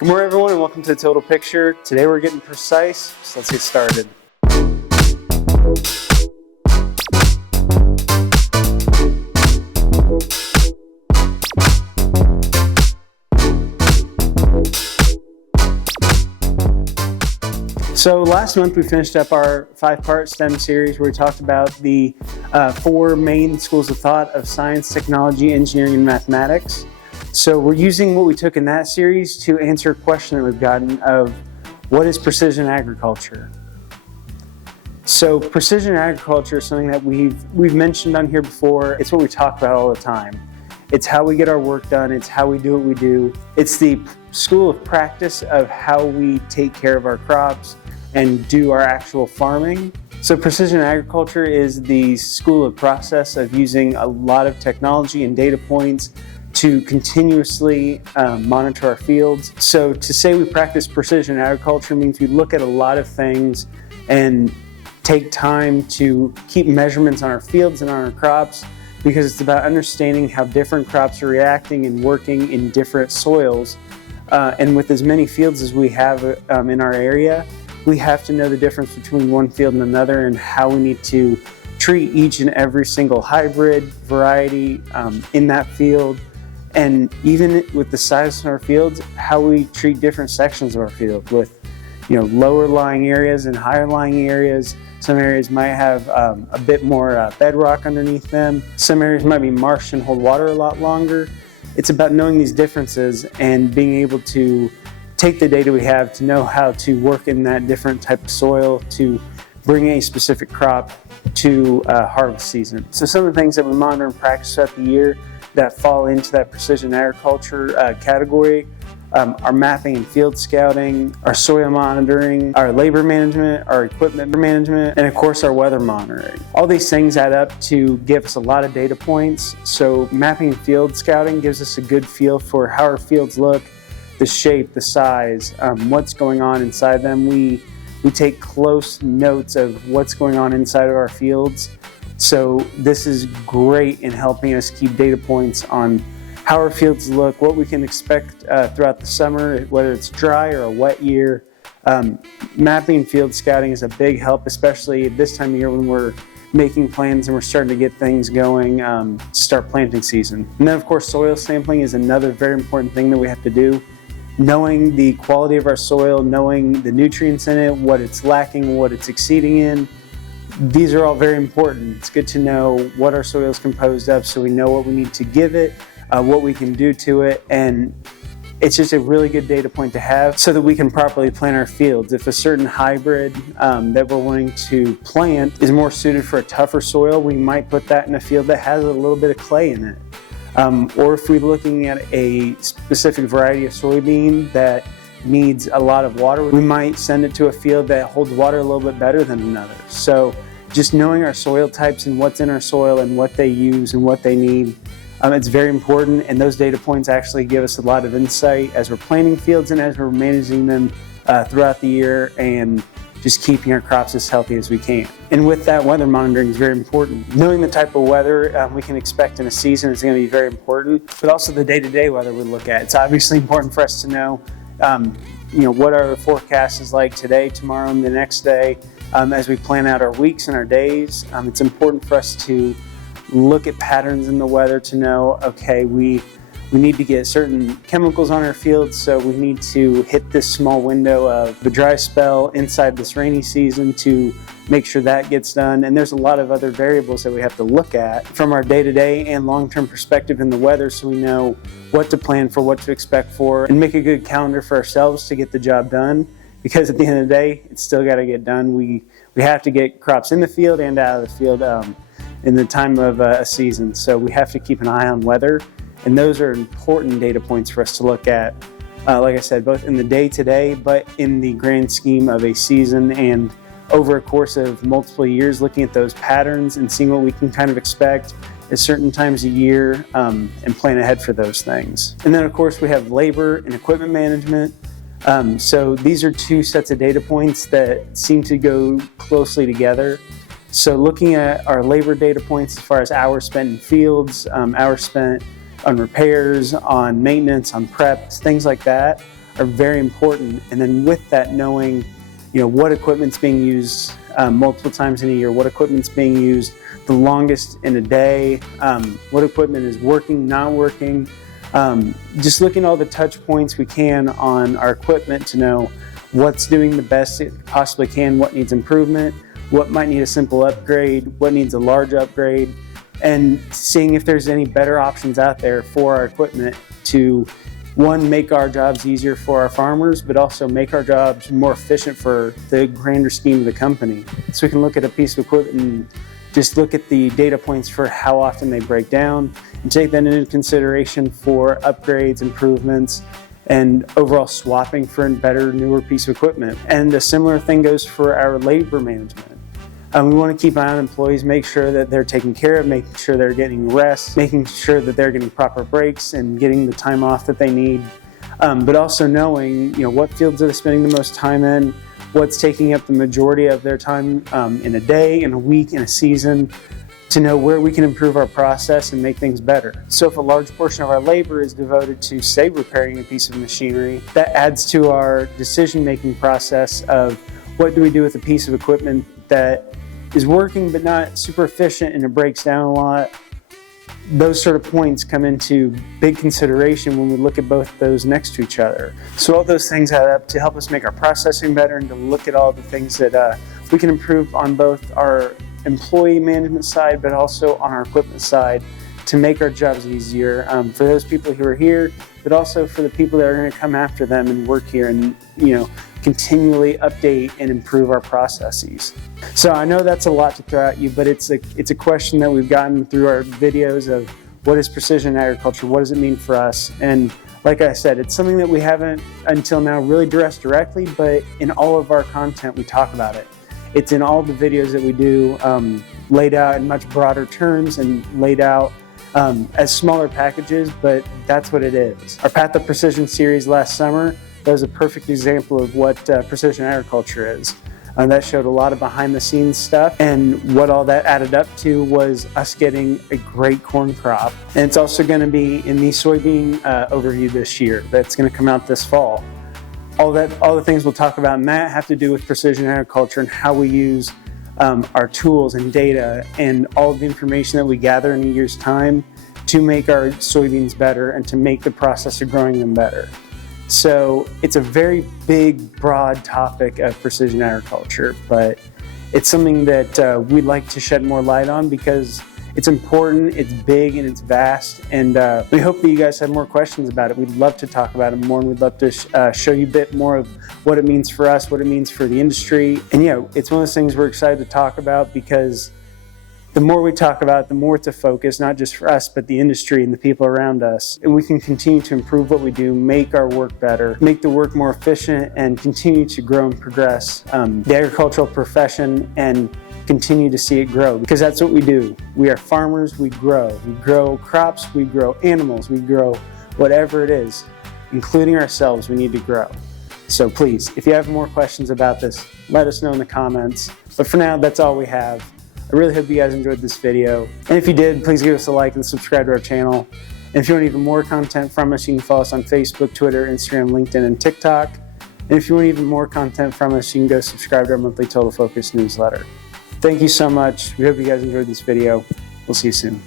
Good morning, everyone, and welcome to The Total Picture. Today we're getting precise, so let's get started. So last month we finished up our 5-part STEM series where we talked about the 4 main schools of thought of science, technology, engineering, and mathematics. So we're using what we took in that series to answer a question that we've gotten of what is precision agriculture? So precision agriculture is something that we've mentioned on here before. It's what we talk about all the time. It's how we get our work done. It's how we do what we do. It's the school of practice of how we take care of our crops and do our actual farming. So precision agriculture is the school of process of using a lot of technology and data points to continuously monitor our fields. So to say we practice precision agriculture means we look at a lot of things and take time to keep measurements on our fields and on our crops, because it's about understanding how different crops are reacting and working in different soils. And with as many fields as we have in our area, we have to know the difference between one field and another and how we need to treat each and every single hybrid variety in that field. And even with the size of our fields, how we treat different sections of our field with, lower lying areas and higher lying areas. Some areas might have a bit more bedrock underneath them. Some areas might be marsh and hold water a lot longer. It's about knowing these differences and being able to take the data we have to know how to work in that different type of soil to bring a specific crop to harvest season. So some of the things that we monitor and practice throughout the year that fall into that precision agriculture category are mapping and field scouting, our soil monitoring, our labor management, our equipment management, and of course our weather monitoring. All these things add up to give us a lot of data points. So mapping and field scouting gives us a good feel for how our fields look, the shape, the size, what's going on inside them. We take close notes of what's going on inside of our fields. So this is great in helping us keep data points on how our fields look, what we can expect throughout the summer, whether it's dry or a wet year. Mapping and field scouting is a big help, especially this time of year when we're making plans and we're starting to get things going to start planting season. And then of course soil sampling is another very important thing that we have to do. Knowing the quality of our soil, knowing the nutrients in it, what it's lacking, what it's exceeding in. These are all very important. It's good to know what our soil is composed of so we know what we need to give it, what we can do to it, and it's just a really good data point to have so that we can properly plant our fields. If a certain hybrid that we're wanting to plant is more suited for a tougher soil, we might put that in a field that has a little bit of clay in it. Or if we're looking at a specific variety of soybean that needs a lot of water, we might send it to a field that holds water a little bit better than another. So just knowing our soil types and what's in our soil and what they use and what they need, it's very important, and those data points actually give us a lot of insight as we're planting fields and as we're managing them throughout the year and just keeping our crops as healthy as we can. And with that, weather monitoring is very important. Knowing the type of weather we can expect in a season is going to be very important, but also the day-to-day weather we look at. It's obviously important for us to know what our forecast is like today, tomorrow, and the next day. As we plan out our weeks and our days, it's important for us to look at patterns in the weather to know, okay, we need to get certain chemicals on our fields, so we need to hit this small window of the dry spell inside this rainy season to make sure that gets done. And there's a lot of other variables that we have to look at from our day-to-day and long-term perspective in the weather so we know what to plan for, what to expect for, and make a good calendar for ourselves to get the job done. Because at the end of the day, it's still got to get done. We have to get crops in the field and out of the field in the time of a season. So we have to keep an eye on weather. And those are important data points for us to look at, like I said, both in the day-to-day, but in the grand scheme of a season and over a course of multiple years, looking at those patterns and seeing what we can kind of expect at certain times a year and plan ahead for those things. And then, of course, we have labor and equipment management. So these are 2 sets of data points that seem to go closely together. So looking at our labor data points as far as hours spent in fields, hours spent on repairs, on maintenance, on prep, things like that are very important. And then with that, knowing, what equipment's being used multiple times in a year, what equipment's being used the longest in a day, what equipment is working, not working. Just looking at all the touch points we can on our equipment to know what's doing the best it possibly can, what needs improvement, what might need a simple upgrade, what needs a large upgrade, and seeing if there's any better options out there for our equipment to, one, make our jobs easier for our farmers, but also make our jobs more efficient for the grander scheme of the company. So we can look at a piece of equipment and just look at the data points for how often they break down and take that into consideration for upgrades, improvements, and overall swapping for a better, newer piece of equipment. And a similar thing goes for our labor management. We want to keep an eye on employees, make sure that they're taken care of, making sure they're getting rest, making sure that they're getting proper breaks and getting the time off that they need. But also knowing, what fields are they spending the most time in, what's taking up the majority of their time in a day, in a week, in a season, to know where we can improve our process and make things better. So if a large portion of our labor is devoted to, say, repairing a piece of machinery, that adds to our decision-making process of what do we do with a piece of equipment that is working but not super efficient and it breaks down a lot. Those sort of points come into big consideration when we look at both those next to each other. So all those things add up to help us make our processing better and to look at all the things that we can improve on both our employee management side but also on our equipment side to make our jobs easier for those people who are here, but also for the people that are going to come after them and work here and continually update and improve our processes. So I know that's a lot to throw at you, but it's a question that we've gotten through our videos of what is precision agriculture, what does it mean for us? And like I said, it's something that we haven't until now really addressed directly, but in all of our content we talk about it. It's in all the videos that we do, laid out in much broader terms and laid out as smaller packages, but that's what it is. Our Path of Precision series last summer, that was a perfect example of what precision agriculture is. That showed a lot of behind the scenes stuff, and what all that added up to was us getting a great corn crop. And it's also going to be in the soybean overview this year that's going to come out this fall. All the things we'll talk about in that have to do with precision agriculture and how we use our tools and data and all of the information that we gather in a year's time to make our soybeans better and to make the process of growing them better. So it's a very big, broad topic of precision agriculture, but it's something that we'd like to shed more light on because it's important, it's big, and it's vast, and we hope that you guys have more questions about it. We'd love to talk about it more, and we'd love to show you a bit more of what it means for us, what it means for the industry. And it's one of those things we're excited to talk about because the more we talk about it, the more it's a focus, not just for us, but the industry and the people around us. And we can continue to improve what we do, make our work better, make the work more efficient, and continue to grow and progress the agricultural profession and continue to see it grow, because that's what we do. We are farmers, we grow. We grow crops, we grow animals, we grow whatever it is, including ourselves, we need to grow. So please, if you have more questions about this, let us know in the comments. But for now, that's all we have. I really hope you guys enjoyed this video. And if you did, please give us a like and subscribe to our channel. And if you want even more content from us, you can follow us on Facebook, Twitter, Instagram, LinkedIn, and TikTok. And if you want even more content from us, you can go subscribe to our monthly Total Focus newsletter. Thank you so much. We hope you guys enjoyed this video. We'll see you soon.